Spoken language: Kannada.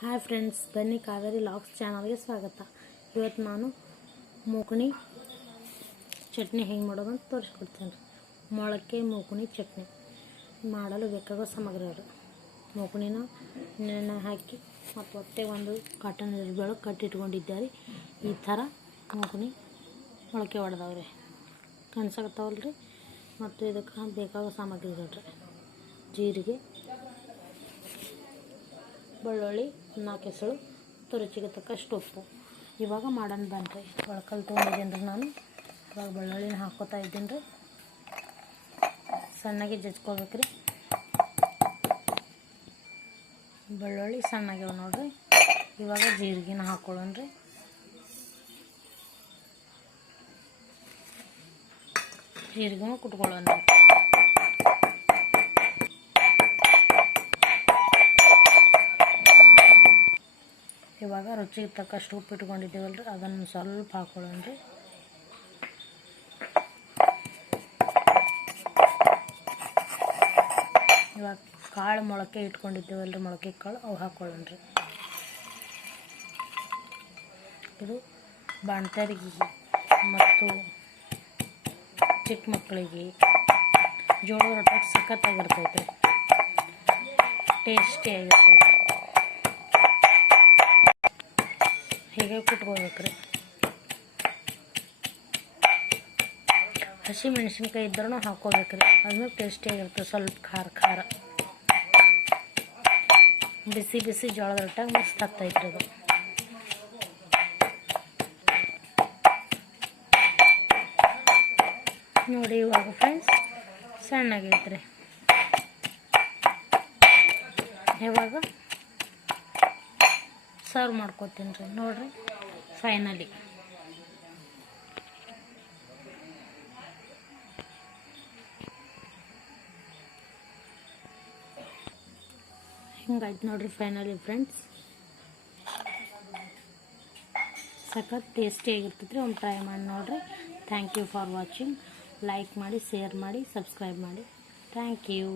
ಹಾಯ್ ಫ್ರೆಂಡ್ಸ್, ಬನ್ನಿ ಕಾವೇರಿ ಲಾಗ್ಸ್ ಚಾನಲ್ಗೆ ಸ್ವಾಗತ. ಇವತ್ತು ನಾನು ಮೂಕಣಿ ಚಟ್ನಿ ಹೆಂಗೆ ಮಾಡೋದು ಅಂತ ತೋರಿಸ್ಕೊಡ್ತೇನೆ. ಮೊಳಕೆ ಮೂಕಣಿ ಚಟ್ನಿ ಮಾಡಲು ಬೇಕಾಗೋ ಸಾಮಗ್ರಿಗಳು: ಮೂಕಣಿನ ನೆನೆ ಹಾಕಿ ಮತ್ತು ಹೊಟ್ಟೆ ಒಂದು ಕಾಟನ್ ಬೆಳಗ್ಗೆ ಕಟ್ಟಿಟ್ಕೊಂಡಿದ್ದಾರೆ. ಈ ಥರ ಮೂಕಣಿ ಮೊಳಕೆ ಹೊಡೆದವ್ರಿ ಕಾಣಿಸಕತ್ತಾವಲ್ರಿ. ಮತ್ತು ಇದಕ್ಕೆ ಬೇಕಾಗೋ ಸಾಮಗ್ರಿಗಳು ರೀ: ಜೀರಿಗೆ, ಬೆಳ್ಳುಳ್ಳಿ 4 ಎಸಳು, ರುಚಿಗೆ ತಕ್ಕಷ್ಟು ಉಪ್ಪು. ಇವಾಗ ಮಾಡೋಣ ಬನ್ನಿರಿ. ಒಳಕಲ್ ತೊಗೊಂಡಿದ್ದೀನಿ ರೀ ನಾನು. ಇವಾಗ ಬೆಳ್ಳುಳ್ಳಿನ ಹಾಕ್ಕೋತಾ ಇದ್ದೀನಿ ರೀ. ಸಣ್ಣಗೆ ಜಜ್ಕೋಬೇಕ್ರಿ. ಬೆಳ್ಳುಳ್ಳಿ ಸಣ್ಣಗೆ ನೋಡ್ರಿ. ಇವಾಗ ಜೀರಿಗೆನ ಹಾಕ್ಕೊಳ್ಳೋಣ ರೀ. ಜೀರಿಗೆನೂ ಕುಟ್ಕೊಳ್ಳೋಣ ರೀ. ಇವಾಗ ರುಚಿಗೆ ತಕ್ಕಷ್ಟು ಉಪ್ಪು ಇಟ್ಕೊಂಡಿದ್ದೀವಲ್ರಿ, ಅದನ್ನು ಸ್ವಲ್ಪ ಹಾಕೊಳ್ಳೋಣ ರೀ. ಇವಾಗ ಕಾಳು ಮೊಳಕೆ ಇಟ್ಕೊಂಡಿದ್ದೀವಲ್ರಿ, ಮೊಳಕೆ ಕಾಳು ಅವು ಹಾಕೊಳ್ಳೋಣ ರೀ. ಇದು ಬಾಣ್ತರಿಗೆ ಮತ್ತು ಚಿಕ್ಕ ಮಕ್ಕಳಿಗೆ ಜೋಳದ ರೊಟ್ಟಿಗೆ ಸಖತ್ತಾಗಿರ್ತೈತೆ ರೀ, ಟೇಸ್ಟಿಯಾಗಿರ್ತೈತೆ. ಹೀಗೆ ಕುಟ್ಕೋಬೇಕ್ರಿ. ಹಸಿ ಮೆಣಸಿನ್ಕಾಯಿ ಇದ್ರೂ ಹಾಕ್ಕೋಬೇಕ್ರಿ, ಅದನ್ನು ಟೇಸ್ಟಿಯಾಗಿರುತ್ತೆ. ಸ್ವಲ್ಪ ಖಾರ ಬಿಸಿ ಬಿಸಿ ಜೋಳದ ರೊಟ್ಟಾಗ ಮಸ್ತ್ ಆಗ್ತೈತ್ರಿ ಅದು. ನೋಡಿ ಇವಾಗ ಫ್ರೆಂಡ್ಸ್ ಸಣ್ಣಗೈತ್ರಿ. ಇವಾಗ ಸರ್ವ್ ಮಾಡ್ಕೊತೀನಿ ರೀ. ನೋಡಿರಿ, ಫೈನಲಿ ಹಿಂಗಾಯ್ತು ನೋಡಿರಿ. ಫೈನಲಿ ಫ್ರೆಂಡ್ಸ್ ಸಖತ್ ಟೇಸ್ಟಿಯಾಗಿರ್ತೈತೆ ರೀ. ಒಂದು ಟ್ರೈ ಮಾಡಿ ನೋಡಿರಿ. Thank you for watching. Like ಮಾಡಿ, ಶೇರ್ ಮಾಡಿ, ಸಬ್ಸ್ಕ್ರೈಬ್ ಮಾಡಿ. Thank you.